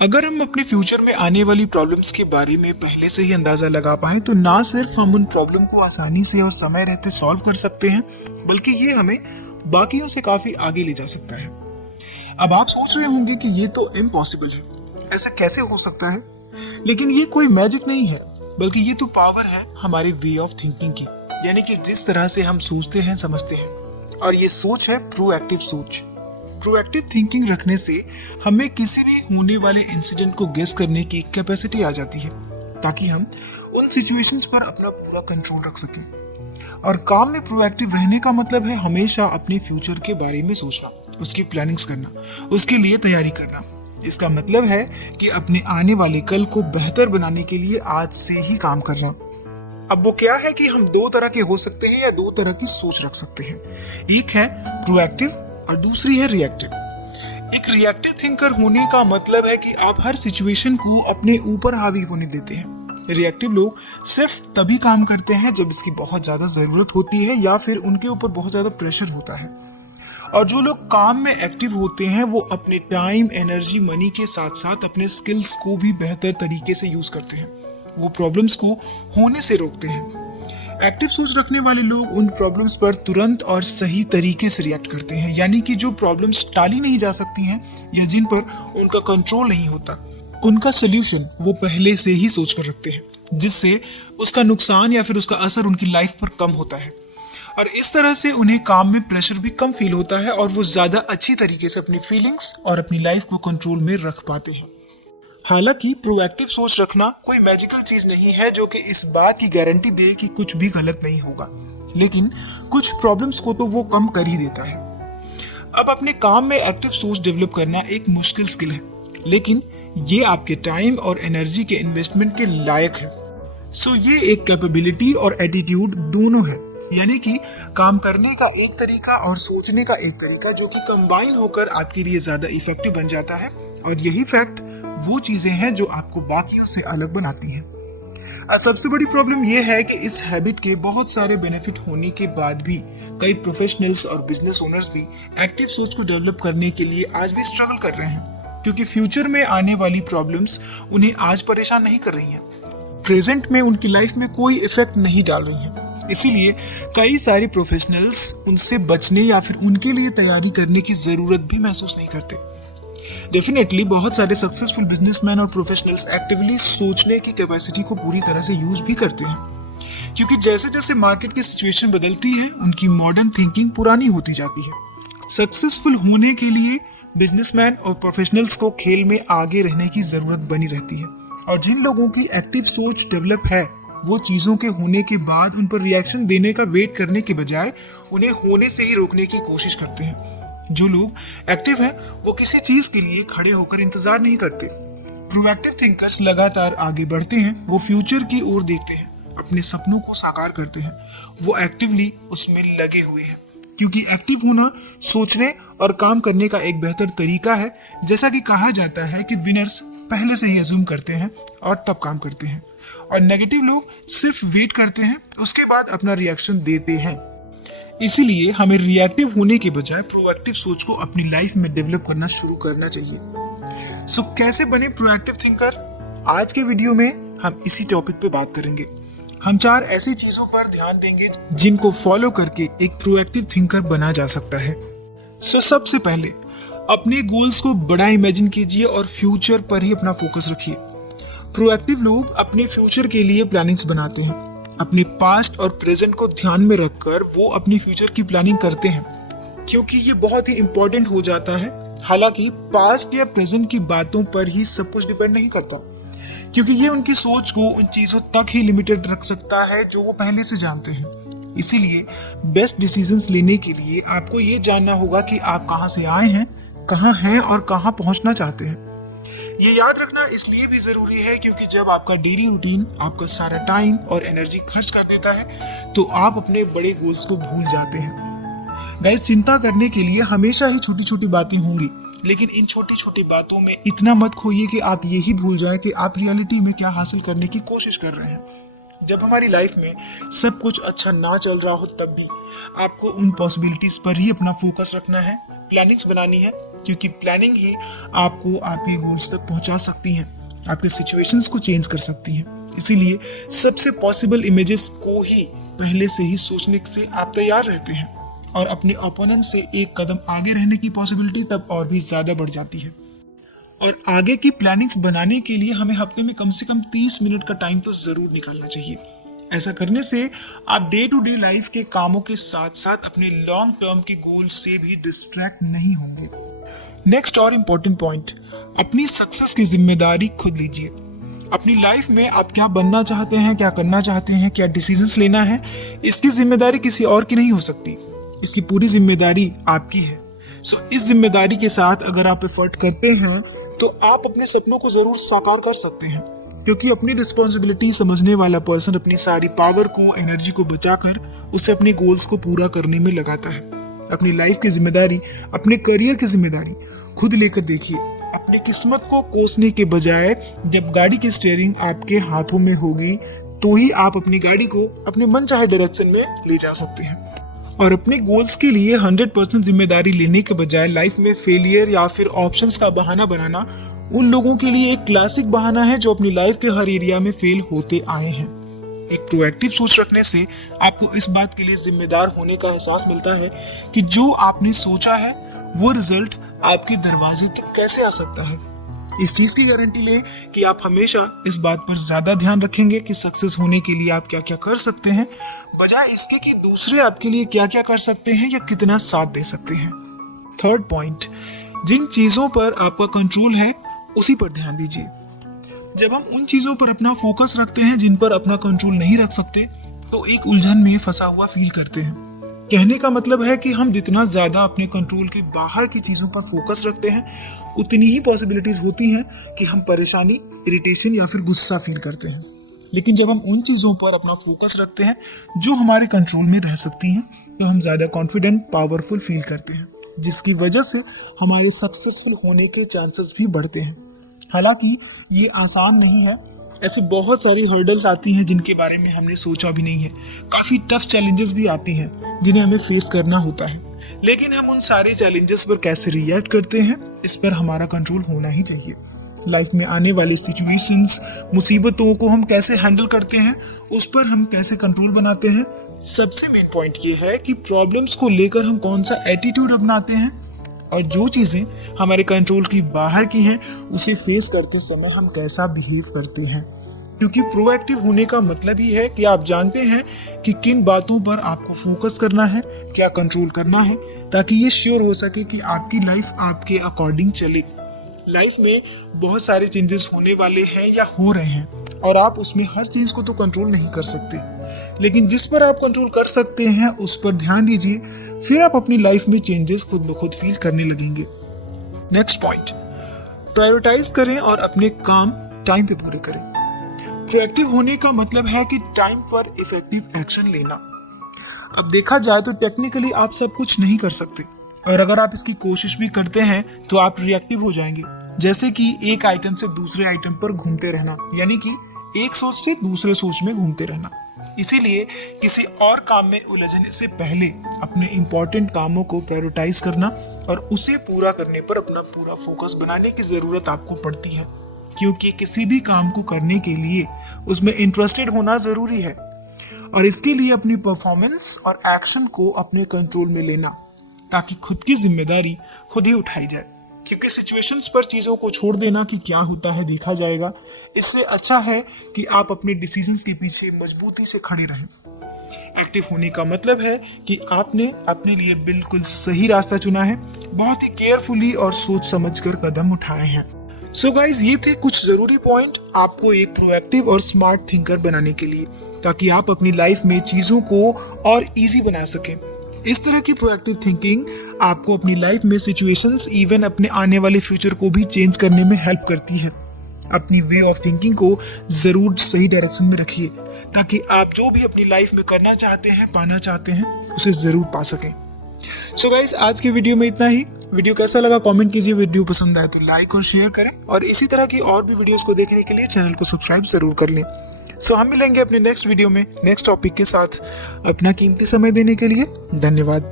अगर हम अपने फ्यूचर में आने वाली प्रॉब्लम्स के बारे में पहले से ही अंदाजा लगा पाए तो ना सिर्फ हम उन प्रॉब्लम को आसानी से और समय रहते सॉल्व कर सकते हैं, बल्कि ये हमें बाकियों से काफी आगे ले जा सकता है। अब आप सोच रहे होंगे कि ये तो इम्पॉसिबल है, ऐसा कैसे हो सकता है? लेकिन ये कोई मैजिक नहीं है, बल्कि ये तो पावर है हमारे वे ऑफ थिंकिंग की, यानी कि जिस तरह से हम सोचते हैं, समझते हैं। और ये सोच है प्रोएक्टिव सोच। प्रोएक्टिव थिंकिंग रखने से हमें किसी भी होने वाले इंसिडेंट को गेस करने की कैपेसिटी आ जाती है, ताकि हम उन सिचुएशंस पर अपना पूरा कंट्रोल रख सकें। और काम में प्रोएक्टिव रहने का मतलब है हमेशा अपने फ्यूचर के बारे में सोचना, उसकी प्लानिंग्स करना, उसके लिए तैयारी करना। इसका मतलब है कि अपने आने वाले कल को बेहतर बनाने के लिए आज से ही काम करना। अब वो क्या है कि हम दो तरह के हो सकते हैं या दो तरह की सोच रख सकते हैं। एक है प्रोएक्टिव और दूसरी है रिएक्टिव। एक रिएक्टिव थिंकर होने का मतलब है कि आप हर सिचुएशन को अपने ऊपर हावी होने देते हैं। रिएक्टिव लोग सिर्फ तभी काम करते हैं जब इसकी बहुत ज्यादा जरूरत होती है या फिर उनके ऊपर बहुत ज्यादा प्रेशर होता है। और जो लोग काम में एक्टिव होते हैं वो अपने टाइम, एनर्जी, मनी के साथ साथ अपने स्किल्स को भी बेहतर तरीके से यूज करते हैं। वो प्रॉब्लम्स को होने से रोकते हैं। एक्टिव सोच रखने वाले लोग उन प्रॉब्लम्स पर तुरंत और सही तरीके से रिएक्ट करते हैं, यानी कि जो प्रॉब्लम्स टाली नहीं जा सकती हैं या जिन पर उनका कंट्रोल नहीं होता, उनका सोल्यूशन वो पहले से ही सोच कर रखते हैं, जिससे उसका नुकसान या फिर उसका असर उनकी लाइफ पर कम होता है। और इस तरह से उन्हें काम में प्रेशर भी कम फील होता है और वो ज्यादा अच्छी तरीके से अपनी फीलिंग्स और अपनी लाइफ को कंट्रोल में रख पाते हैं। हालांकि प्रोएक्टिव सोच रखना कोई मैजिकल चीज नहीं है जो कि इस बात की गारंटी दे कि कुछ भी गलत नहीं होगा, लेकिन कुछ प्रॉब्लम्स को तो वो कम कर ही देता है। अब अपने काम में एक्टिव सोच डेवलप करना एक मुश्किल स्किल है, लेकिन ये आपके टाइम और एनर्जी के इन्वेस्टमेंट के लायक है। सो ये एक कैपेबिलिटी और एटीट्यूड दोनों है, यानी कि काम करने का एक तरीका और सोचने का एक तरीका जो कि कंबाइन होकर आपके लिए ज्यादा इफेक्टिव बन जाता है। और यही फैक्ट वो चीजें हैं जो आपको बाकियों से अलग बनाती हैं। अब सबसे बड़ी प्रॉब्लम यह है कि इस हैबिट के बहुत सारे बेनिफिट होने के बाद भी कई प्रोफेशनल्स और बिजनेस ओनर्स भी एक्टिव सोच को डेवलप करने के लिए आज भी स्ट्रगल कर रहे हैं, क्योंकि फ्यूचर में आने वाली प्रॉब्लम्स उन्हें आज परेशान नहीं कर रही हैं, प्रेजेंट में उनकी लाइफ में कोई इफेक्ट नहीं डाल रही हैं। इसीलिए कई सारे प्रोफेशनल्स उनसे बचने या फिर उनके लिए तैयारी करने की जरूरत भी महसूस नहीं करते। डेफिनेटली बहुत सारे सक्सेसफुल बिजनेसमैन और प्रोफेशनल्स एक्टिवली सोचने की कैपेसिटी को पूरी तरह से यूज भी करते हैं, क्योंकि जैसे जैसे मार्केट की सिचुएशन बदलती है उनकी मॉडर्न थिंकिंग पुरानी होती जाती है। सक्सेसफुल होने के लिए बिजनेसमैन और प्रोफेशनल्स को खेल में आगे रहने की जरूरत बनी रहती है। और जिन लोगों की एक्टिव सोच डेवलप है वो चीजों के होने के बाद उन पर रिएक्शन देने का वेट करने के बजाय उन्हें होने से ही रोकने की कोशिश करते हैं। जो लोग एक्टिव हैं वो किसी चीज के लिए खड़े होकर इंतजार नहीं करते। प्रोएक्टिव थिंकर्स लगातार आगे बढ़ते हैं, वो फ्यूचर की ओर देखते हैं, अपने सपनों को साकार करते हैं, वो एक्टिवली उसमें लगे हुए हैं, क्योंकि एक्टिव होना सोचने और काम करने का एक बेहतर तरीका है। जैसा कि कहा जाता है कि विनर्स पहले से ही अज्यूम करते हैं और तब काम करते हैं, और नेगेटिव लोग सिर्फ वेट करते हैं, उसके बाद अपना रिएक्शन देते हैं। इसीलिए हमें रिएक्टिव होने के बजाय प्रोएक्टिव सोच को अपनी लाइफ में डेवलप करना शुरू करना चाहिए। सो कैसे बने प्रोएक्टिव थिंकर? आज के वीडियो में हम इसी टॉपिक पे बात करेंगे। हम 4 ऐसी चीजों पर ध्यान देंगे जिनको फॉलो करके एक प्रोएक्टिव थिंकर बना जा सकता है। सो सबसे पहले अपने गोल्स को बड़ा इमेजिन कीजिए और फ्यूचर पर ही अपना फोकस रखिए। प्रोएक्टिव लोग अपने फ्यूचर के लिए प्लानिंग्स बनाते हैं। अपने पास्ट और प्रेजेंट को ध्यान में रखकर वो अपने फ्यूचर की प्लानिंग करते हैं, क्योंकि ये बहुत ही इंपॉर्टेंट हो जाता है। हालांकि पास्ट या प्रेजेंट की बातों पर ही सब कुछ डिपेंड नहीं करता, क्योंकि ये उनकी सोच को उन चीजों तक ही लिमिटेड रख सकता है जो वो पहले से जानते हैं। इसीलिए बेस्ट डिसीजंस लेने के लिए आपको ये जानना होगा कि आप कहाँ से आए हैं, कहाँ हैं और कहाँ पहुंचना चाहते हैं। ये याद रखना इसलिए भी जरूरी है क्योंकि जब आपका डेली रूटीन आपका सारा टाइम और एनर्जी खर्च कर देता है तो आप अपने बड़े गोल्स को भूल जाते हैं। गाइस, चिंता करने के लिए हमेशा ही छोटी छोटी बातें होंगी, लेकिन इन छोटी छोटी बातों में इतना मत खोइए कि आप यही भूल जाए कि आप रियलिटी में क्या हासिल करने की कोशिश कर रहे हैं। जब हमारी लाइफ में सब कुछ अच्छा ना चल रहा हो तब भी आपको उन पॉसिबिलिटीज पर ही अपना फोकस रखना है, प्लानिंग्स बनानी है क्योंकि प्लानिंग ही आपको आपके गोल्स तक पहुंचा सकती है, आपके सिचुएशंस को चेंज कर सकती है। इसीलिए सबसे पॉसिबल इमेजेस को ही पहले से ही सोचने से आप तैयार रहते हैं और अपने ओपोनेंट से एक कदम आगे रहने की पॉसिबिलिटी तब और भी ज़्यादा बढ़ जाती है। और आगे की प्लानिंग्स बनाने के लिए हमें हफ्ते में कम से कम 30 मिनट का टाइम तो ज़रूर निकालना चाहिए। ऐसा करने से आप डे टू डे लाइफ के कामों के साथ साथ अपने लॉन्ग टर्म के गोल से भी डिस्ट्रैक्ट नहीं होंगे। नेक्स्ट और इम्पोर्टेंट पॉइंट, अपनी सक्सेस की जिम्मेदारी खुद लीजिए। अपनी लाइफ में आप क्या बनना चाहते हैं, क्या करना चाहते हैं, क्या डिसीजंस लेना है, इसकी जिम्मेदारी किसी और की नहीं हो सकती। इसकी पूरी जिम्मेदारी आपकी है। इस जिम्मेदारी के साथ अगर आप एफर्ट करते हैं तो आप अपने सपनों को जरूर साकार कर सकते हैं, क्योंकि अपनी रिस्पॉन्सिबिलिटी समझने वाला पर्सन अपनी सारी पावर को, एनर्जी को बचाकर उसे अपने गोल्स को पूरा करने में लगाता है। अपनी लाइफ की जिम्मेदारी, अपने करियर की जिम्मेदारी खुद लेकर देखिए। अपनी किस्मत को कोसने के बजाय जब गाड़ी की स्टीयरिंग आपके हाथों में होगी तो ही आप अपनी गाड़ी को अपने मनचाहे डायरेक्शन में ले जा सकते हैं। और अपने गोल्स के लिए 100% जिम्मेदारी लेने के बजाय लाइफ में फेलियर या फिर ऑप्शंस का बहाना बनाना उन लोगों के लिए एक क्लासिक बहाना है जो अपनी लाइफ के हर एरिया में फेल होते आए हैं। एक प्रोएक्टिव सोच रखने से आपको इस बात के लिए जिम्मेदार होने का एहसास मिलता है कि जो आपने सोचा है वो रिजल्ट आपके दरवाजे तक कैसे आ सकता है। इस चीज की गारंटी लें कि आप हमेशा इस बात पर ज्यादा ध्यान रखेंगे कि सक्सेस होने के लिए आप क्या क्या कर सकते हैं, बजाय इसके कि दूसरे आपके लिए क्या क्या कर सकते हैं या कितना साथ दे सकते हैं। थर्ड पॉइंट, जिन चीजों पर आपका कंट्रोल है उसी पर ध्यान दीजिए। जब हम उन चीजों पर अपना फोकस रखते हैं जिन पर अपना कंट्रोल नहीं रख सकते तो एक उलझन में फंसा हुआ फील करते हैं। कहने का मतलब है कि हम जितना ज्यादा अपने कंट्रोल के बाहर की चीजों पर फोकस रखते हैं उतनी ही पॉसिबिलिटीज होती हैं कि हम परेशानी, इरिटेशन या फिर गुस्सा फील करते हैं। लेकिन जब हम उन चीजों पर अपना फोकस रखते हैं जो हमारे कंट्रोल में रह सकती हैं तो हम ज्यादा कॉन्फिडेंट, पावरफुल फील करते हैं, जिसकी वजह से हमारे सक्सेसफुल होने के चांसेस भी बढ़ते हैं। हालांकि ये आसान नहीं है, ऐसे बहुत सारी हर्डल्स आती हैं जिनके बारे में हमने सोचा भी नहीं है। काफी टफ चैलेंजेस भी आती हैं जिन्हें हमें फेस करना होता है, लेकिन हम उन सारे चैलेंजेस पर कैसे रिएक्ट करते हैं इस पर हमारा कंट्रोल होना ही चाहिए। लाइफ में आने वाली सिचुएशंस, मुसीबतों को हम कैसे हैंडल करते हैं, उस पर हम कैसे कंट्रोल बनाते हैं। सबसे मेन पॉइंट ये है कि प्रॉब्लम्स को लेकर हम कौन सा एटीट्यूड अपनाते हैं और जो चीजें हमारे कंट्रोल की बाहर की हैं उसे फेस करते समय हम कैसा बिहेव करते हैं। क्योंकि प्रोएक्टिव होने का मतलब ही है कि आप जानते हैं कि किन बातों पर आपको फोकस करना है, क्या कंट्रोल करना है, ताकि ये श्योर हो सके कि आपकी लाइफ आपके अकॉर्डिंग चले। लाइफ में बहुत सारे चेंजेस होने वाले हैं या हो रहे हैं और आप उसमें हर चीज को तो कंट्रोल नहीं कर सकते, लेकिन जिस पर आप कंट्रोल कर सकते हैं उस पर ध्यान दीजिए, फिर आप अपनी लाइफ में चेंजेस खुद ब खुद फील करने लगेंगे। नेक्स्ट पॉइंट, प्रायोरिटाइज करें और अपने काम टाइम पे पूरे करें। प्रोएक्टिव होने का मतलब है कि टाइम पर इफेक्टिव एक्शन लेना। अब देखा जाए तो टेक्निकली आप सब कुछ नहीं कर सकते, और अगर आप इसकी कोशिश भी करते हैं तो आप रिएक्टिव हो जाएंगे। जैसे कि एक आइटम से दूसरे आइटम पर घूमते रहना, यानी कि एक सोच से दूसरे सोच में घूमते रहना। इसीलिए किसी और काम में उलझने से पहले अपने इम्पोर्टेंट कामों को प्रायोरिटाइज करना और उसे पूरा करने पर अपना पूरा फोकस बनाने की जरूरत आपको पड़ती है, क्योंकि किसी भी काम को करने के लिए उसमें इंटरेस्टेड होना जरूरी है और इसके लिए अपनी परफॉर्मेंस और एक्शन को अपने कंट्रोल में लेना, ताकि खुद की जिम्मेदारी खुद ही उठाई जाए। क्योंकि सिचुएशंस पर चीज़ों को छोड़ देना कि क्या होता है देखा जाएगा, इससे अच्छा है कि आप अपने डिसीजंस के पीछे मजबूती से खड़े रहें। एक्टिव होने का मतलब है कि आपने अपने लिए बिल्कुल सही रास्ता चुना है, बहुत ही केयरफुली और सोच समझकर कदम उठाए हैं। सो गाइज, ये थे कुछ जरूरी पॉइंट आपको एक प्रोएक्टिव और स्मार्ट थिंकर बनाने के लिए, ताकि आप अपनी लाइफ में चीजों को और इजी बना सकें। इस तरह की प्रोएक्टिव थिंकिंग आपको अपनी लाइफ में सिचुएशंस, इवन अपने आने वाले फ्यूचर को भी चेंज करने में हेल्प करती है। अपनी वे ऑफ थिंकिंग को जरूर सही डायरेक्शन में रखिए, ताकि आप जो भी अपनी लाइफ में करना चाहते हैं, पाना चाहते हैं, उसे जरूर पा सकें। सो गाइस, आज की वीडियो में इतना ही। वीडियो कैसा लगा कमेंट कीजिए, वीडियो पसंद आए तो लाइक और शेयर करें, और इसी तरह की और भी वीडियोस को देखने के लिए चैनल को सब्सक्राइब जरूर कर लें। सो हम मिलेंगे अपने नेक्स्ट वीडियो में नेक्स्ट टॉपिक के साथ। अपना कीमती समय देने के लिए धन्यवाद।